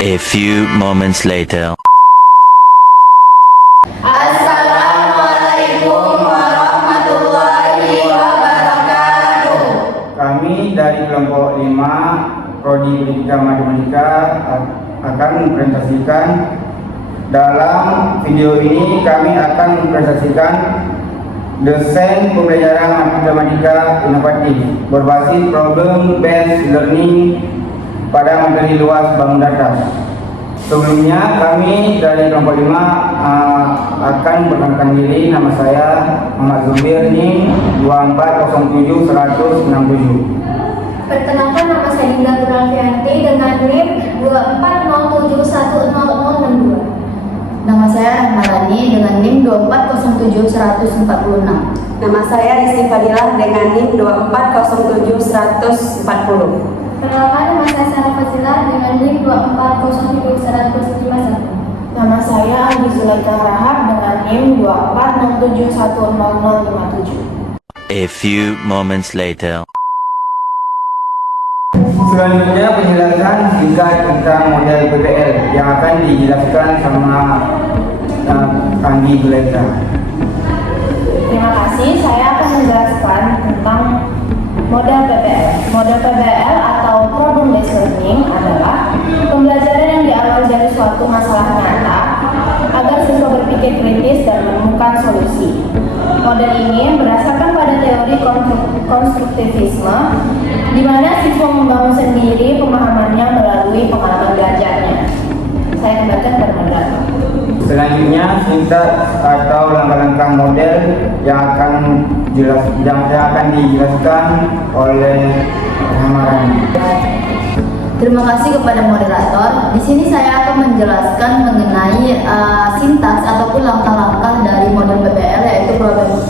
A few moments later. Assalamualaikum warahmatullahi wabarakatuh. Kami dari kelompok 5 Prodi Pendidikan Matematika akan mempresentasikan. Dalam video ini kami akan mempresentasikan desain pembelajaran matematika inovatif berbasis problem based learning pada materi luas bangun data. Sebelumnya kami dari kelompok 5 akan memperkenalkan diri. Nama saya Muhammad Zubir NIM 2407-167. Perkenalkan, nama saya Dinda Nuralfianti dengan NIM 2407100062. Nama saya Rahmalani dengan NIM 2407-146. Nama saya Rizky Fadilah dengan NIM 2407-140. Perkenalkan, nama saya Sarah Fazilah dengan NIM 2407-151. Nama saya Adi Zulaika Rahab dengan NIM 2407-10057. A few moments later. Selanjutnya penjelasan singkat tentang model PBL yang akan dijelaskan sama Andi Zulaika. Terima kasih, saya akan menjelaskan tentang model PBL. Model PBL atau Problem Based Learning adalah pembelajaran yang diawali dari suatu masalah nyata agar siswa berpikir kritis dan menemukan solusi. Model ini berdasarkan pada teori konstruktivisme, di mana siswa membangun sendiri pemahamannya melalui pengalaman belajarnya. Saya kembalikan kepada moderator. Selanjutnya sintaks atau langkah-langkah model yang akan dijelaskan oleh Rahmarani. Terima kasih kepada moderator. Di sini saya akan menjelaskan mengenai sintaks ataupun langkah-langkah dari model PBL, yaitu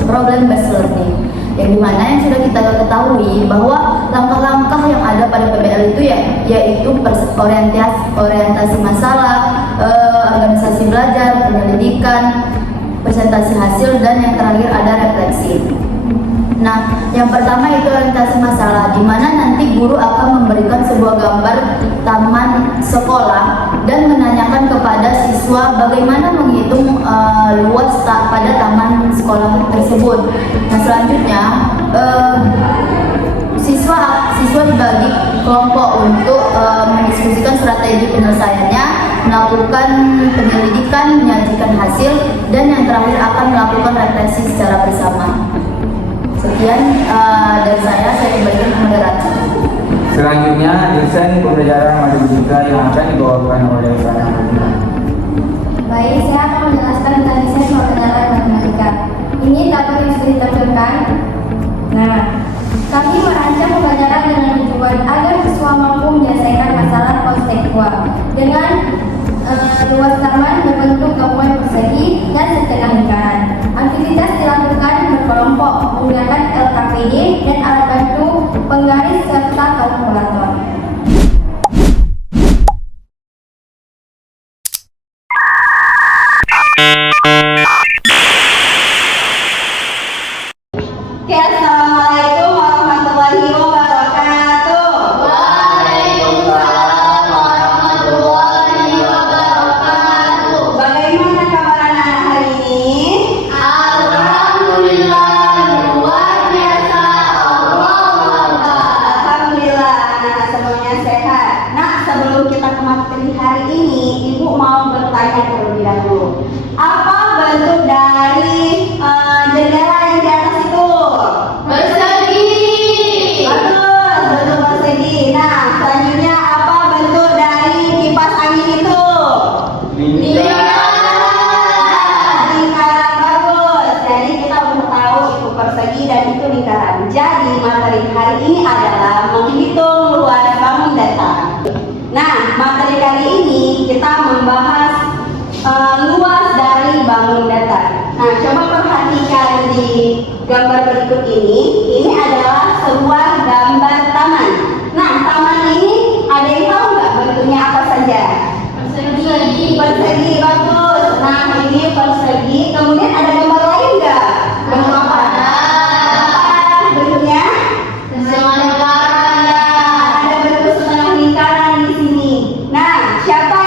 problem based learning. Yang dimana yang sudah kita ketahui bahwa langkah-langkah yang ada pada PBL itu yaitu orientasi masalah, organisasi belajar, penyelidikan, presentasi hasil, dan yang terakhir ada refleksi. Nah, yang pertama itu orientasi masalah, di mana nanti guru akan memberikan sebuah gambar taman sekolah dan menanyakan kepada siswa bagaimana menghitung luas pada taman sekolah tersebut. Nah, selanjutnya siswa dibagi kelompok untuk mendiskusikan strategi penyelesaiannya, melakukan penyelidikan, menyajikan hasil, dan yang terakhir akan melakukan refleksi secara bersama. Sekian dari saya kembalikan ke moderator. Selanjutnya desain pembelajaran matematika yang akan dibawakan oleh saya. Baik, saya akan menjelaskan tentang desain pembelajaran matematika. Ini tabel yang sudah ditampilkan. Nah, kami merancang pembelajaran dengan tujuan agar siswa mampu menyelesaikan masalah konseptual dengan luas taman berbentuk gabungan persegi dan setengah lingkaran. Aktivitas dilakukan berkelompok menggunakan LKPD dan alat bantu penggaris serta kalkulator. Oke, assalamualaikum warahmatullahi wabarakatuh. Waalaikumsalam warahmatullahi wabarakatuh. Bagaimana kabar anak-anak hari ini? Alhamdulillah, luar biasa. Allahu Akbar. Alhamdulillah, anak-anak semuanya sehat. Nah, sebelum kita ke materi hari ini, Ibu mau bertanya terlebih dahulu. Apa bentuk dari jendela yang di atas itu? Persegi. Betul, bentuk persegi. Nah, selanjutnya apa bentuk dari kipas angin itu? Lingkaran, bagus. Jadi kita udah tahu itu persegi dan itu lingkaran. Jadi materi hari ini adalah menghitung luas bangun datar. Nah, materi kali ini kita membahas luas dari bangun datar. Nah, coba perhatikan di gambar berikut ini. Ini adalah sebuah gambar taman. Nah, taman ini ada yang tahu nggak bentuknya apa saja? Persegi. Persegi, bagus. Nah, ini persegi. Kemudian ada gambar lain nggak? Bentuk apa? Apa bentuknya? Setengah lingkaran. Ada bentuk setengah lingkaran di sini. Nah, siapa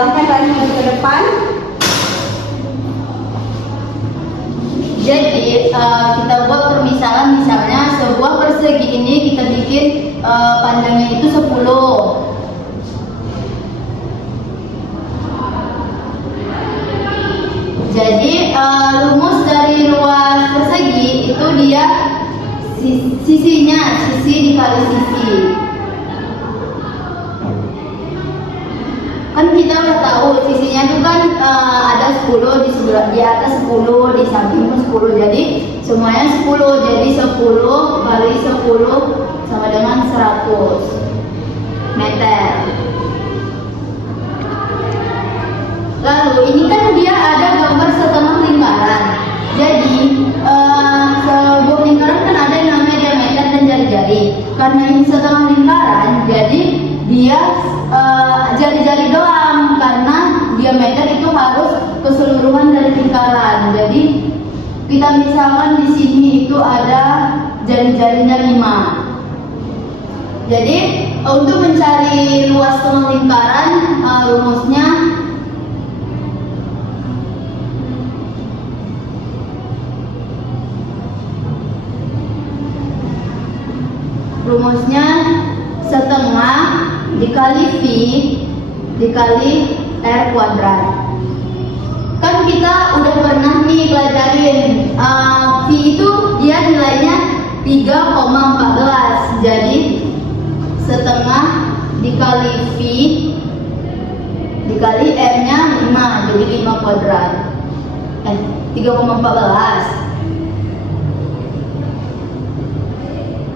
Silahkan Rani maju ke depan. Jadi kita buat permisalan, misalnya sebuah persegi ini kita bikin panjangnya itu 10. Jadi rumus dari luas persegi itu dia sisinya, sisi dikali sisi. Kan kita udah tahu sisinya itu kan ada 10 di sebelah, di atas 10, di samping 10. Jadi semuanya 10. Jadi 10 kali 10 sama dengan 100 meter. Lalu ini kan dia ada gambar setengah lingkaran. Jadi sebuah lingkaran kan ada yang namanya diameter dan jari-jari. Karena ini setengah lingkaran, jadi dia jari-jari doang, karena diameter itu harus keseluruhan dari lingkaran. Jadi kita misalkan di sini itu ada jari-jarinya 5. Jadi untuk mencari luas setengah lingkaran, rumusnya setengah dikali V dikali R kuadrat. Kan kita udah pernah nih pelajarin V itu dia nilainya 3,14. Jadi setengah dikali V dikali R nya 5, jadi 5 kuadrat. 3,14.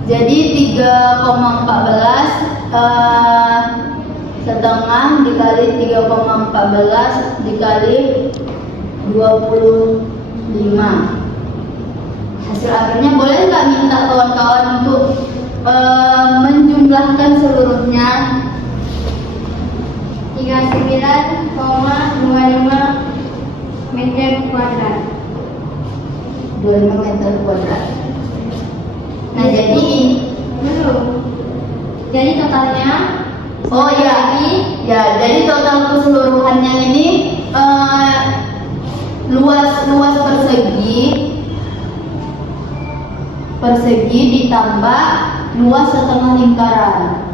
Jadi 3,14 setengah dikali 3,14 dikali 25. Hasil akhirnya boleh nggak minta kawan-kawan untuk menjumlahkan seluruhnya? 39,25 meter kuadrat. 25 meter kuadrat. Nah, jadi totalnya jadi total keseluruhannya ini luas persegi ditambah luas setengah lingkaran.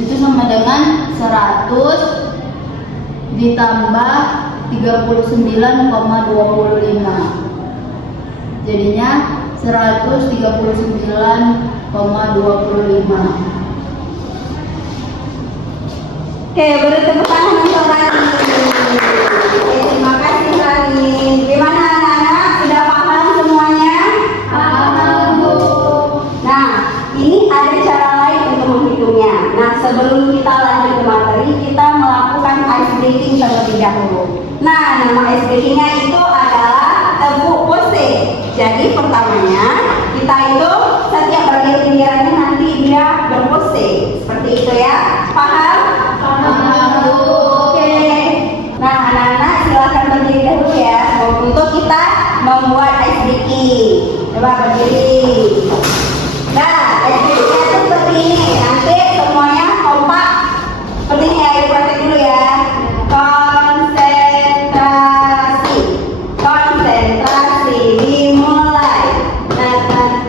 Itu sama dengan 100 ditambah 39,25. Jadinya 139,25. Oke, beri tepuk tangan untuk Rani. Oke, terima kasih Rani. Gimana anak-anak? Sudah paham semuanya? Paham, Bu. Nah, ini ada cara lain untuk menghitungnya. Nah, sebelum kita lanjut ke materi, kita melakukan ice breaking terlebih dahulu. Nah, nama ice breakingnya itu adalah tepuk pose. Jadi pertamanya kita itu setiap bagian pinggirannya nanti dia berpose seperti itu ya. Paham? Oke. Nah, anak-anak silakan berdiri dahulu ya untuk kita membuat ice breaking. Coba berdiri. Nah, ice breakingnya itu seperti ini. Nanti semuanya kompak seperti ini ya. Ibu praktek dulu ya. Konsentrasi dimulai.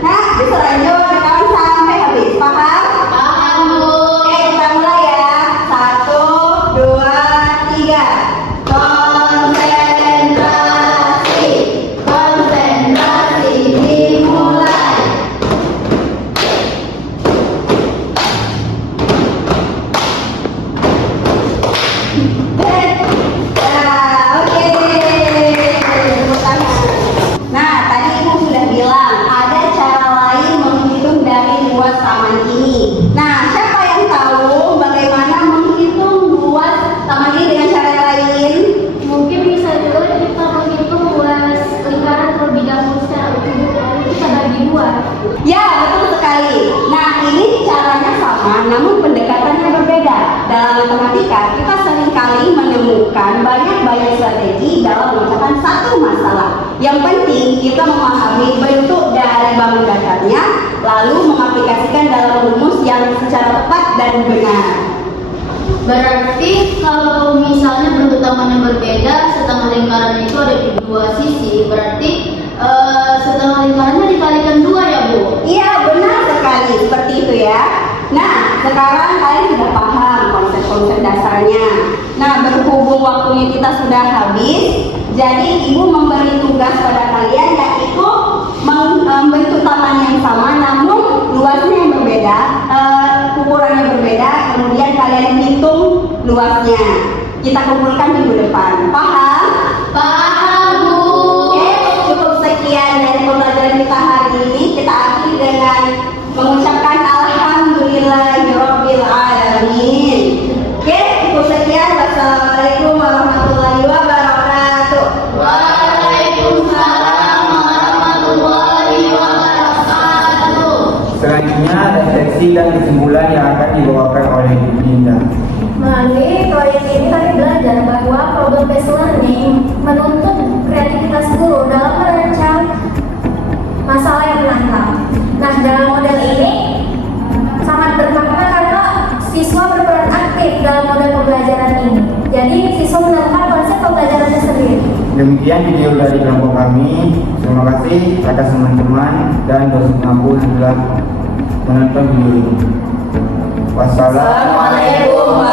Nah, bisa lanjut kawan sampai habis. Paham? Paham, Bu. Oke, kita mulai ya. 1, 2, 3. Konsentrasi dimulai. Oke. Tepuk tangan. Nah, tadi Ibu sudah bilang ada cara lain menghitung dari luas taman ini. Nah, siapa yang tahu bagaimana menghitung luas taman ini dengan cara lain? Mungkin bisa juga kita menghitung luas lingkaran terlebih dahulu secara utuh, lalu kita bagi 2. Ya, betul sekali. Nah, ini caranya sama, namun pendekatannya berbeda. Dalam matematika, kita seringkali menemukan banyak strategi dalam memecahkan satu masalah. Yang penting kita memahami bentuk dari bangun dasarnya, yang secara tepat dan benar. Berarti kalau misalnya bentuk taman yang berbeda, setengah lingkaran itu ada di dua sisi, berarti setengah lingkarannya dikalikan 2 ya Bu? Iya, benar sekali, seperti itu ya. Nah, sekarang kalian sudah paham konsep-konsep dasarnya. Nah, berhubung waktunya kita sudah habis, jadi Ibu memberi tugas pada kalian yaitu membentuk taman yang sama namun luasnya yang berbeda, ukurannya berbeda, kemudian kalian hitung luasnya. Kita kumpulkan minggu depan. Paham? Paham Bu. Oke, cukup sekian dari pembelajaran kita hari ini. Kita akhiri dengan mengucapkan alhamdulillahirabbil alamin. Oke, cukup sekian. Wassalamualaikum warahmatullahi wabarakatuh. Waalaikumsalam warahmatullahi wabarakatuh. Selanjutnya refleksi dan kesimpulan yang akan dibawakan oleh Dinda. Melalui proyek ini kami belajar bahwa problem based learning menuntut kreativitas guru dalam merancang masalah yang menantang. Nah, dalam model ini sangat bermakna karena siswa berperan aktif dalam model pembelajaran ini. Jadi siswa menemukan konsep pembelajarannya sendiri. Demikian video dari kelompok kami. Terima kasih atas teman-teman dan dosen kampus yang telah menonton video ini. Wassalamualaikum.